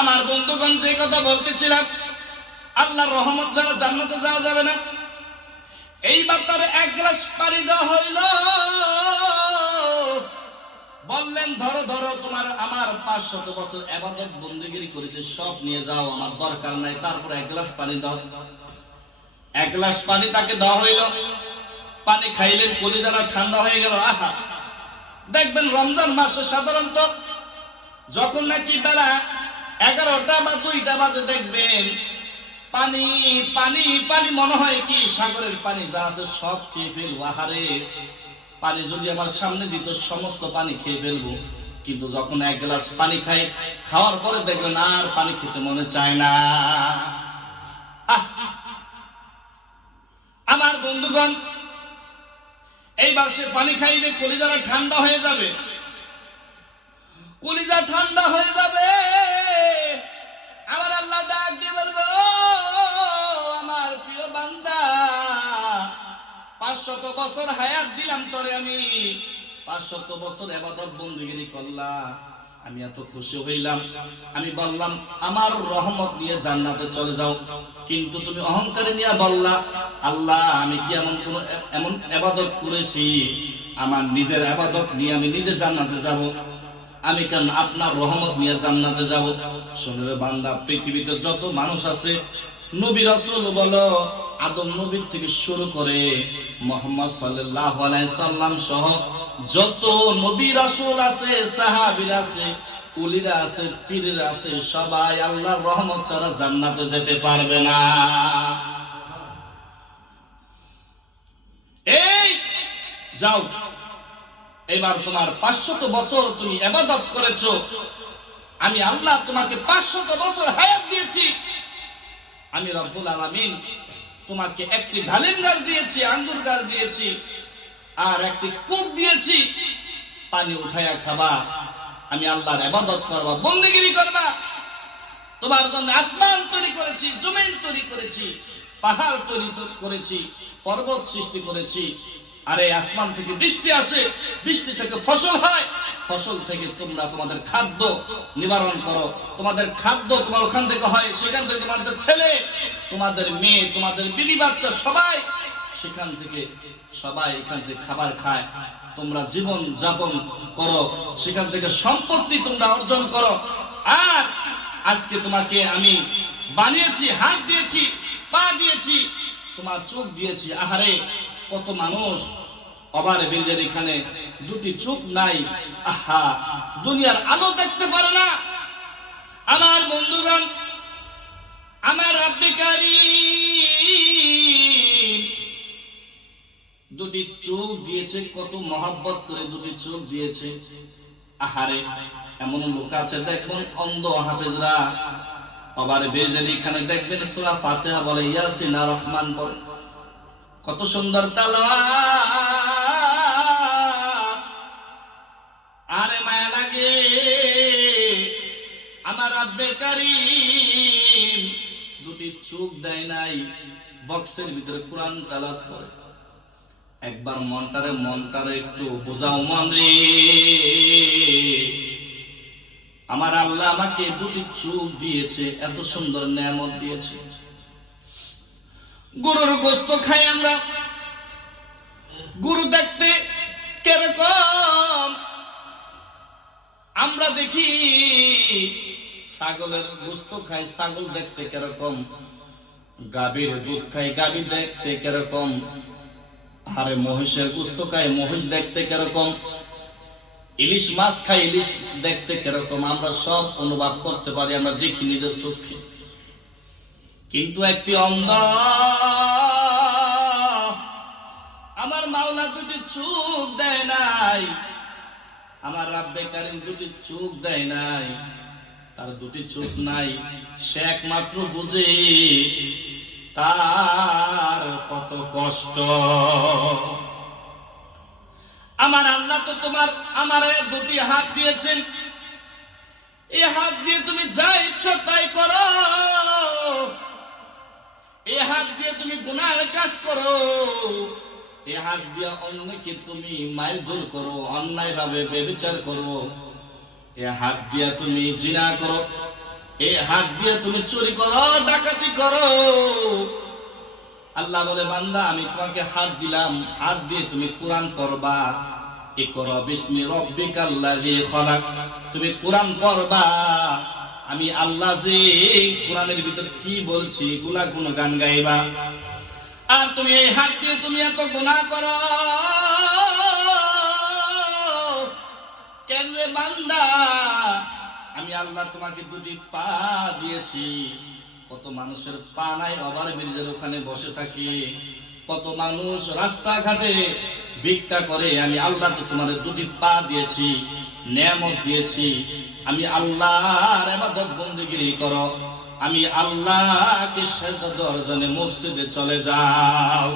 আমার বন্ধুগণ, যে কথা বলতেছিলাম, আল্লাহর রহমত ছাড়া জান্নাতে যাওয়া যাবে না। এইবার তার এক গ্লাস পানি দেওয়া হইল। বললেন, ধরো ধরো, তোমার আমার 500 বছর ইবাদত বন্দেগী করেছে, সব নিয়ে যাও, আমার দরকার নাই। তারপর এক গ্লাস পানি দাও। এক গ্লাস পানি তাকে দেওয়া হইল। পানি খাইলেন, কলিজারা ঠান্ডা হয়ে গেল। আহা, দেখবেন রমজান মাসে সাধারণত যখন নাকি বেলা 11টা বা 2টা বাজে, দেখবেন পানি পানি পানি মনে হয় কি সাগরের পানি যা আছে সব খেয়ে ফেলবো। আহারে, পানি যদি আমার সামনে দিত সমস্ত পানি খেয়ে ফেলবো। কিন্তু যখন এক গ্লাস পানি খাই, খাওয়ার পরে দেখবেন আর পানি খেতে মনে চায় না। আমার বন্ধুগণ, এইবার সে পানি খাইবে, কলিজারা ঠান্ডা হয়ে যাবে। কলিজা ঠান্ডা হয়ে যাবে। আমার আল্লাহ ডাক দিয়ে বলবো, আমার প্রিয় বান্দা, 500 বছর হায়াত দিলাম তোরে আমি, 500 বছর ইবাদত বন্দেগী করলা, আমি এত খুশি হইলাম। আমি বললাম আমার রহমত নিয়ে জান্নাতে চলে যাও, কিন্তু তুমি অহংকারে নিয়ে বললা, আল্লাহ আমি কি এমন ইবাদত করেছি, আমার নিজের ইবাদত নিয়ে আমি নিজে জান্নাতে যাব? আমি কেন আপনার রহমত নিয়ে জান্নাতে যাব? শুনে বান্দা, পৃথিবীতে যত মানুষ আছে, নবী রাসূল বলো, আদম নবীর থেকে শুরু করে মুহাম্মদ সাল্লাল্লাহু আলাইহি সাল্লাম সহ যত নবী রাসূল আছে, সাহাবীরা আছে, ওলিরা আছে, পীররা আছে, সবাই আল্লাহর রহমত ছাড়া জান্নাতে যেতে পারবে না। এই যাও, এবার তোমার 500 বছর তুমি ইবাদত করেছো, আমি আল্লাহ তোমাকে 500 বছর হায়াত দিয়েছি। আমি রব্বুল আলামিন তোমাকে একটি ডালিম গাছ দিয়েছি, আঙ্গুর গাছ দিয়েছি, আর একটি কূপ দিয়েছি। পানি উঠায়া খাবা, আমি আল্লাহর ইবাদত করবা, বন্দেগী করবা। তোমার জন্য আসমান তৈরি করেছি, জমিন তৈরি করেছি, পাহাড় তৈরি করেছি, পর্বত সৃষ্টি করেছি। আরে আসমান থেকে বৃষ্টি আসে, বৃষ্টি থেকে ফসল হয়, ফসল থেকে তোমরা তোমাদের খাদ্য নিবারণ করো। তোমাদের খাদ্য তোমার ওখান থেকে হয়, সেখান থেকে তোমাদের ছেলে, তোমাদের মেয়ে, তোমাদের বিবি বাচ্চা সবাই সেখান থেকে, সবাই এখান থেকে খাবার খায়। তোমরা জীবন যাপন করো, সেখান থেকে সম্পত্তি তোমরা অর্জন করো। আর আজকে তোমাকে আমি বানিয়েছি, হাত দিয়েছি, পা দিয়েছি, তোমার চোখ দিয়েছি। আহারে, কত মানুষ ওভার ব্রিজের এখানে 2টি চোখ নাই, আহা, দুনিয়ার আলো দেখতে পারে না। আমার বন্ধুগণ, আমার রব্বে কারীম 2টি চোখ দিয়েছে, কত মহব্বত করে 2টি চোখ দিয়েছে। আহারে, এমন লোক আছে দেখবেন অন্ধ হাফেজরা ওভার ব্রিজের এখানে দেখবেন সূরা ফাতিহা বলে, ইয়াসিন আর রহমান বলে, কত সুন্দর তেলাওয়াত, আরে মায়া লাগে। আমার রব্বে কারীম 2টি চোখ দেয় নাই, বক্সের ভিতরে কোরআন তেলাওয়াত করে। একবার মনটারে একটু বোঝাও, মন রে, আমার আল্লাহ আমাকে 2টি চোখ দিয়েছে, এত সুন্দর নেয়ামত দিয়েছে। গরুর গোশত খাই আমরা, গরু দেখতে কিরকম আমরা দেখি, ছাগলের গোশত খাই, ছাগল দেখতে কিরকম, গাভীর দুধ খাই, গাভী দেখতে কিরকম, আরে মহিষের গোশত খাই, মহিষ দেখতে কিরকম, ইলিশ মাছ খাই, ইলিশ দেখতে কিরকম, আমরা সব অনুভব করতে পারি, আমরা দেখি নিজের চোখে। কিন্তু একটি অন্ধ, আমার মাওলা 2টি চোখ দেয় নাই, আমার রব্বে কারীম 2টি চোখ দেয় নাই, তার 2টি চোখ নাই। সে একমাত্র বুঝে তার কত কষ্ট। আমার আল্লাহ তো আমার 2টি হাত দিয়েছেন, এই হাত দিয়ে তুমি যা ইচ্ছা তাই করো, এই হাত দিয়ে তুমি গুনাহের কাজ করো, এই হাত দিয়ে অন্যকে তুমি মারধর করো, অন্যায় ভাবে ব্যভিচার করো, এই হাত দিয়ে তুমি জিনা করো, এই হাত দিয়ে তুমি চুরি করো, ডাকাতি করো। আল্লাহ বলে বান্দা আমি তোমাকে হাত দিলাম, হাত দিয়ে তুমি কোরআন পড়বা। ইকরা বিসমি রাব্বিকাল্লাযী খলাক, তুমি কোরআন পড়বা। আমি আল্লাহ যে কোরআনের ভিতর কি বলছি এগুলা গুণগান গাইবা। আর তুমি এই হাত দিয়ে তুমি এত গুনাহ করো কেন রে বান্দা? আমি আল্লাহ তোমাকে দুটি পা দিয়েছি। কত মানুষের পা নাই, ওভার ব্রিজের ওখানে বসে থাকে। কত মানুষ রাস্তাঘাটে ভিক্ষা করে। আমি আল্লাহ তো তোমার দুটি পা দিয়েছি, নেয়ামত দিয়েছি। আমি আল্লাহর ইবাদত বন্দেগী করো, আমি আল্লাহকে সেজদা দেওয়ার জন্য মসজিদে চলে যাও।